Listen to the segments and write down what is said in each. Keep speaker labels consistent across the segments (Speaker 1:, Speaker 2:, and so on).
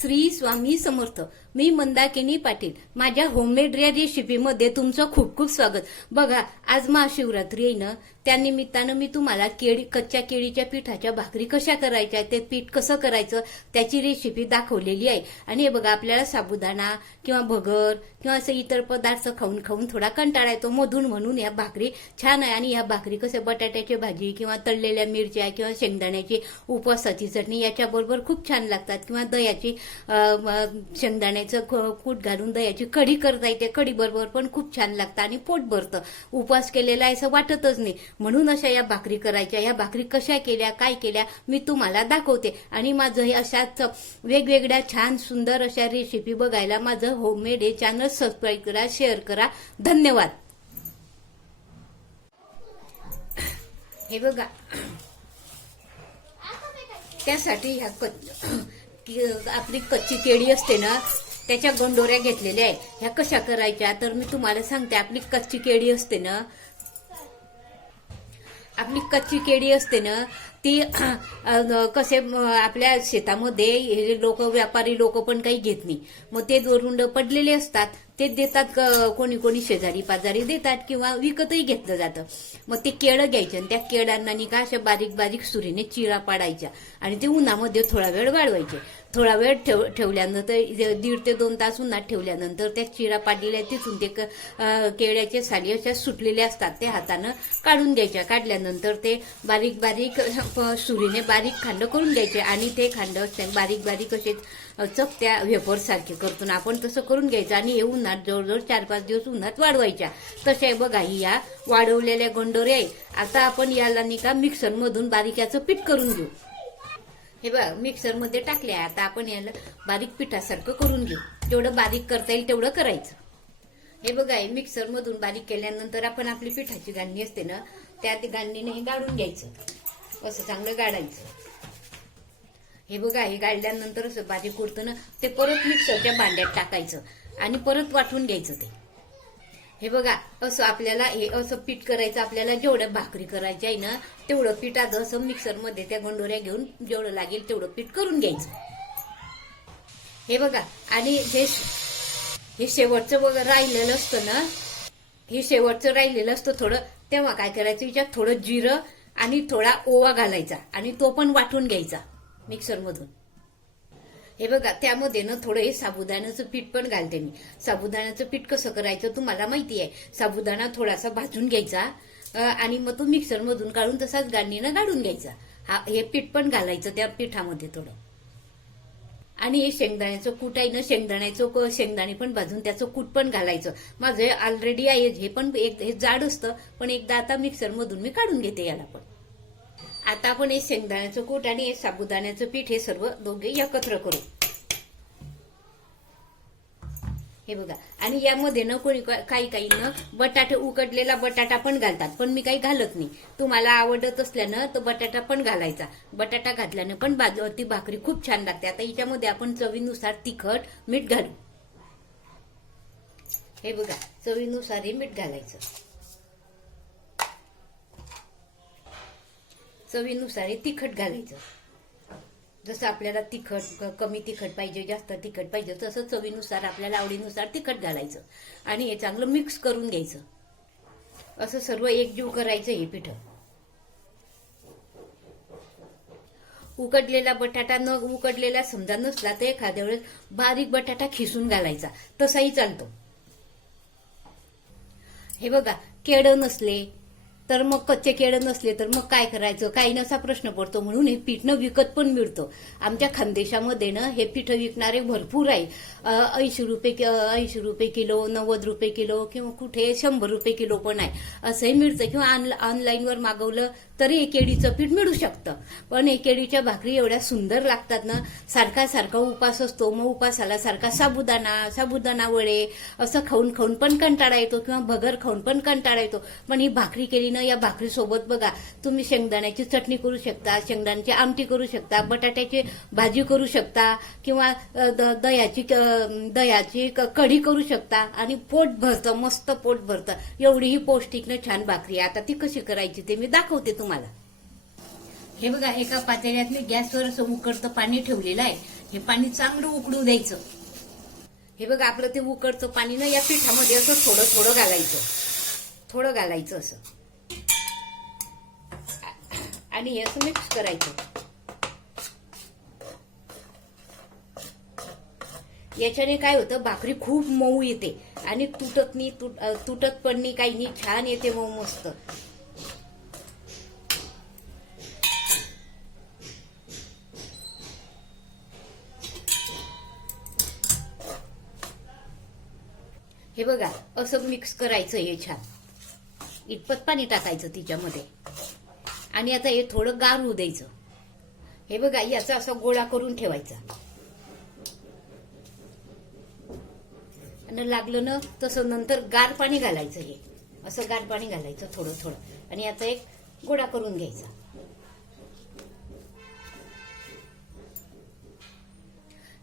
Speaker 1: श्री स्वामी समर्थ. मी मंदाकिनी पाटील. माझ्या होममेड रेसिपीमध्ये तुमचं खूप खूप स्वागत. बघा आज महाशिवरात्री आहे ना? त्यानिमित्तानं मी तुम्हाला केळी कच्च्या केळीच्या पिठाच्या भाकरी कशा करायच्या ते पीठ कसं करायचं त्याची रेसिपी दाखवलेली आहे. आणि हे बघा आपल्याला साबुदाणा किंवा भगर किंवा असं इतर पदार्थ खाऊन खाऊन थोडा कंटाळा येतो. मधून म्हणून या भाकरी छान आहे. आणि या भाकरी कसं बटाट्याची भाजी किंवा तळलेल्या मिरच्या किंवा शेंगदाण्याची उपवासाची चटणी याच्याबरोबर खूप छान लागतात. किंवा दह्याची शेंगदाण्याचं क- कूट घालून दह्याची कढी करता येते. कढीबरोबर पण खूप छान लागतं आणि पोट भरतं. उपवास केलेला आहे असं वाटतच नाही. म्हणून अशा या भाकरी करायच्या या भाकरी कशा केल्या काय केल्या मी तुम्हाला दाखवते. आणि माझं हे अशाच वेगवेगळ्या छान सुंदर अशा रेसिपी बघायला माझं होममेड हे चॅनल सबस्क्राईब करा शेअर करा. धन्यवाद. हे बघा. त्यासाठी ह्या कच आपली कच्ची केळी असते ना त्याच्या गंडोऱ्या घेतलेल्या आहे ह्या कशा करायच्या? तर मी तुम्हाला सांगते आपली कच्ची केळी असते ना आपली कच्ची केळी असते ना ती कसे आपल्या शेतामध्ये लोक व्यापारी लोक पण काही घेत नाही. मग ते दोरुंड पडलेले असतात. ते देतात कोणी कोणी शेजारी पाजारी देतात किंवा विकतही घेतलं जातं. मग ते केळं घ्यायचे आणि त्या केळांना नि का अशा बारीक बारीक सुरीने चिरा पाडायच्या आणि ते उन्हामध्ये थोडा वेळ वाळवायचे. थोडा वेळ ठेव ठेवल्यानंतर दीड ते दोन तास उन्हात ठेवल्यानंतर त्या चिरा पाडलेल्या तिथून ते क- केळ्याचे साली अशा सुटलेल्या असतात ते हातानं काढून घ्यायच्या. काढल्यानंतर ते बारीक बारीक सुरीने बारीक खांड करून घ्यायचे आणि ते खांड बारीक बारीक असे चपत्या वेपरसारखे करतो ना आपण तसं करून घ्यायचं आणि हे उन्हात जवळजवळ चार पाच दिवस उन्हात वाढवायच्या. तशा आहे बघा ही या वाढवलेल्या गंडोरे आहे आता आपण याला नाही का मिक्सरमधून बारीक याचं पीठ करून घेऊ. हे बघ मिक्सरमध्ये टाकले आता आपण याला बारीक पिठासारखं करून घेऊ. जेवढं बारीक करता येईल तेवढं करायचं. हे बघा हे मिक्सरमधून बारीक केल्यानंतर आपण आपली पिठाची गांडी असते ना त्या गांडणीने गांडीने हे गाळून घ्यायचं. असं चांगलं गाळायचं. हे बघा हे गाळल्यानंतर असं बारीक उरतं ना ते परत मिक्सरच्या भांड्यात टाकायचं आणि परत वाटून घ्यायचं ते. हे बघा असं आपल्याला हे असं पीठ करायचं आपल्याला जेवढं भाकरी करायची आहे ना तेवढं पीठ आज असं मिक्सरमध्ये त्या गोंडोऱ्या घेऊन जेवढं लागेल तेवढं पीठ करून घ्यायचं. हे बघा आणि हे हे शेवटचं बघा राहिलेलं असतं ना हे शेवटचं राहिलेलं असतं थोडं तेव्हा काय करायचं विचार थोडं जिरं आणि थोडा ओवा घालायचा आणि तो पण वाटून घ्यायचा मिक्सरमधून. हे बघा त्यामध्ये ना थोडं हे साबुदाण्याचं पीठ पण घालते मी. साबुदाण्याचं पीठ कसं करायचं तुम्हाला माहिती आहे. साबुदाणा थोडासा भाजून घ्यायचा आणि मग तो मिक्सरमधून काढून तसाच गांडीनं काढून घ्यायचा. हा हे पीठ पण घालायचं त्या पिठामध्ये थोडं. आणि हे शेंगदाण्याचं कूट आहे ना शेंगदाण्याचं क- शेंगदाणे पण भाजून त्याचं कूट पण घालायचं. माझं ऑलरेडी आहे हे पण एक हे जाड असतं पण एकदा आता मिक्सरमधून मी काढून घेते याला पण. आता आपण हे शेंगदाण्याचं कूट आणि हे साबुदाण्याचं पीठ हे सर्व दोघे एकत्र करू. हे बघा. आणि यामध्ये ना कोणी काही काही ना बटाटे उकडलेला बटाटा पण घालतात. पण मी काही घालत नाही. तुम्हाला आवडत असल्यानं तर बटाटा पण घालायचा. बटाटा घातल्यानं पण बाजू ती भाकरी खूप छान लागते. आता याच्यामध्ये आपण चवीनुसार तिखट मीठ घालू. हे बघा. चवीनुसार हे मीठ घालायचं. चवीनुसार हे तिखट घालायचं. जसं आपल्याला तिखट कमी तिखट पाहिजे जास्त तिखट पाहिजे तसं चवीनुसार आपल्याला आवडीनुसार तिखट घालायचं. आणि हे चांगलं मिक्स करून घ्यायचं. असं सर्व एकजीव करायचं हे पिठं. उकडलेला बटाटा न उकडलेला समजा नसला तर एखाद्या वेळेस बारीक बटाटा खिसून घालायचा. तसाही चालतो. हे बघा केळं नसले तर मग कच्चे केळं नसले तर मग काय करायचं? काही नसा प्रश्न पडतो म्हणून हे पीठनं विकत पण मिळतं. आमच्या खानदेशामध्ये ना हे पीठ विकणारे भरपूर आहे. ऐंशी रुपये ऐंशी रुपये किलो नव्वद रुपये किलो किंवा कुठे शंभर रुपये किलो पण आहे. असंही मिळतं किंवा ऑनलाईनवर मागवलं तरी हे केळीचं पीठ मिळू शकतं. पण हे केळीच्या भाकरी एवढ्या सुंदर लागतात ना सारखा सारखा उपास असतो. मग उपासाला सारखा साबुदाणा साबुदाणा वळे असं खाऊन खाऊन पण कंटाळा येतो किंवा भगर खाऊन पण कंटाळा येतो. पण ही भाकरी केली ना या भाकरीसोबत बघा. तुम्ही शेंगदाण्याची चटणी करू शकता शेंगदाण्याची आमटी करू शकता बटाट्याची भाजी करू शकता किंवा द- दह्याची क- दह्याची क- कढी करू शकता आणि पोट भरतं मस्त पोट भरतं. एवढीही पौष्टिक ना छान भाकरी आहे. आता ती कशी करायची ते मी दाखवते तुम्हाला. हे बघा एका पातेल्यात मी गॅसवर असं उकडतं पाणी ठेवलेलं आहे. हे पाणी चांगलं उकडू द्यायचं. हे बघा आपलं ते उकडचं पाणी ना या पिठामध्ये असं थोडं थोडं घालायचं. थोडं घालायचं असं. आणि हे असं मिक्स करायचं. याच्याने काय होतं भाकरी खूप मऊ येते आणि तुटत नाही तुट तुटत पण नाही काही नाही छान येते मऊ मस्त. हे बघा असं मिक्स करायचं हे छान. इतपत पाणी टाकायचं तिच्यामध्ये. आणि आता हे थोडं गार होऊ द्यायचं. हे बघा याचा असा गोळा करून ठेवायचा. आणि लागलं ना तसं नंतर गार पाणी घालायचं हे. असं गार पाणी घालायचं थोडं थोडं. आणि याचा एक गोळा करून घ्यायचा.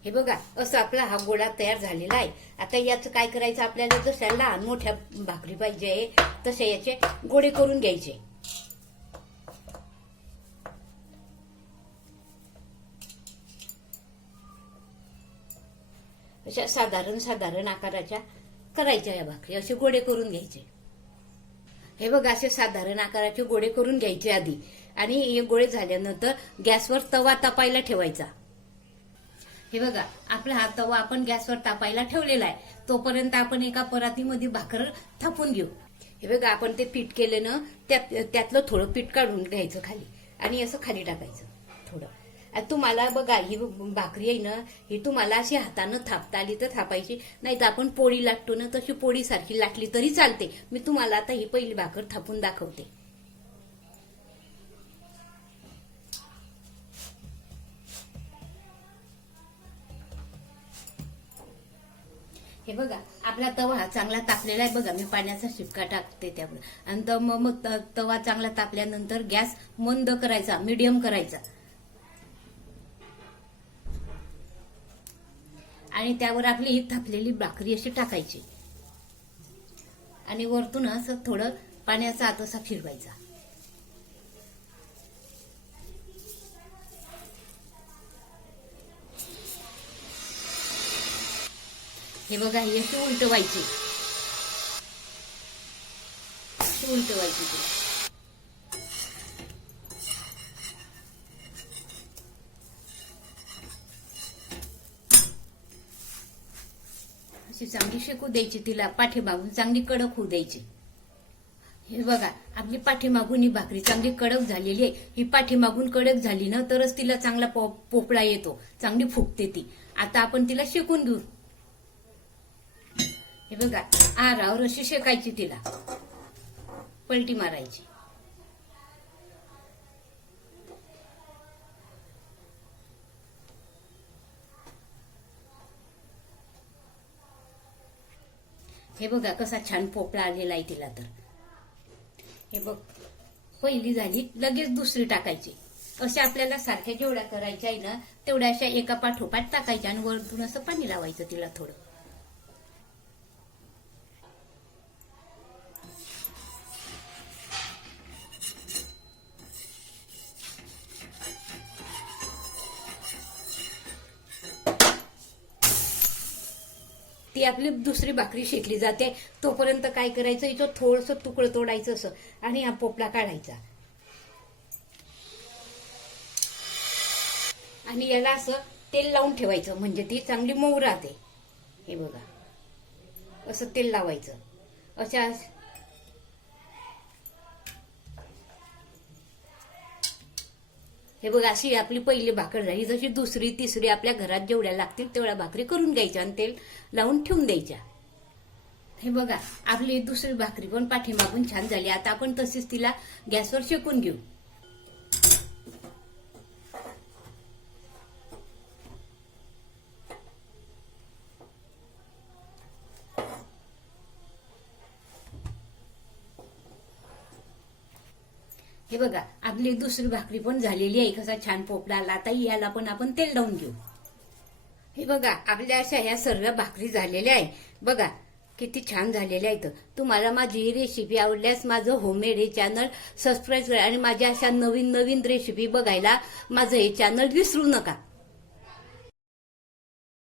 Speaker 1: हे बघा असं आपला हा गोळा तयार झालेला आहे. आता याचं काय करायचं? आपल्याला जशा लहान मोठ्या भाकरी पाहिजे तसे याचे गोळे करून घ्यायचे. अशा साधारण साधारण आकाराच्या करायच्या या भाकरी. असे गोळे करून घ्यायचे. हे बघा असे साधारण आकाराचे गोळे करून घ्यायचे आधी. आणि हे गोळे झाल्यानंतर गॅसवर तवा तापायला ठेवायचा. हे बघा आपला हा तवा आपण गॅसवर तापायला ठेवलेला आहे. तोपर्यंत आपण एका परातीमध्ये भाकर थापून घेऊ. हे बघा आपण ते पीठ केलं ना त्यात त्यातलं थोडं पीठ काढून घ्यायचं खाली. आणि असं खाली टाकायचं. तुम्हाला बघा ही भाकरी आहे ना ही तुम्हाला अशी हातानं थापता आली तर थापायची. नाही तर आपण पोळी लाटतो ना तशी पोळी सारखी लाटली तरी चालते. मी तुम्हाला आता ही पहिली भाकर थापून दाखवते. हे बघा आपला तवा हा चांगला तापलेला आहे बघा मी पाण्याचा शिपका टाकते त्यावर. आणि तर मग मग तवा चांगला तापल्यानंतर गॅस मंद करायचा मीडियम करायचा. आणि त्यावर आपली ही थापलेली भाकरी अशी टाकायची. आणि वरतून असं थोडं पाण्याचा आत असा फिरवायचा. हे बघा ही अशी उलटवायची. अशी उलटवायची चांगली शेकू द्यायची तिला पाठीमागून चांगली कडक होऊ द्यायची. हे बघा आपली पाठीमागून ही भाकरी चांगली कडक झालेली आहे. ही पाठीमागून कडक झाली ना तरच तिला चांगला पोपळा येतो. चांगली फुगते ती. आता आपण तिला शेकून देऊ. हे बघा आरावर अशी शेकायची तिला. पलटी मारायची. हे बघा कसा छान पोपळा आलेला आहे तिला तर. हे बघ पहिली झाली लगेच दुसरी टाकायची. अशा आपल्याला सारख्या जेवढ्या करायच्या आहे ना तेवढ्या अशा एका पाठोपाठ टाकायच्या आणि वरतून असं पाणी लावायचं तिला थोडं. ती आपली दुसरी भाकरी शेकली जाते. तोपर्यंत काय करायचं? इथं थोडस तुकडं तोडायचं असं आणि हा पोपला काढायचा. आणि याला असं तेल लावून ठेवायचं. म्हणजे ती चांगली मऊ राहते. हे बघा. असं तेल लावायचं. अशा हे बघा अशी आपली पहिली भाकर झाली जशी दुसरी तिसरी आपल्या घरात जेवढ्या लागतील तेवढ्या भाकरी करून घ्यायच्या आणि तेल लावून ठेवून द्यायच्या. हे बघा आपली दुसरी भाकरी पण पाठीमागून छान झाली. आता आपण तशीच तिला गॅसवर शेकून घेऊ. हे बघा आपली दुसरी भाकरी पण झालेली आहे कसा छान पोपडा आला. आता याला पण आपण तेल लावून घेऊ. हे बघा आपल्या अशा ह्या सर्व भाकरी झालेल्या आहे. बघा किती छान झालेल्या आहेत. तुम्हाला माझी ही रेसिपी आवडल्यास माझं होममेड हे चॅनल सबस्क्राईब करा आणि माझ्या अशा नवीन नवीन रेसिपी बघायला माझं हे चॅनल विसरू नका.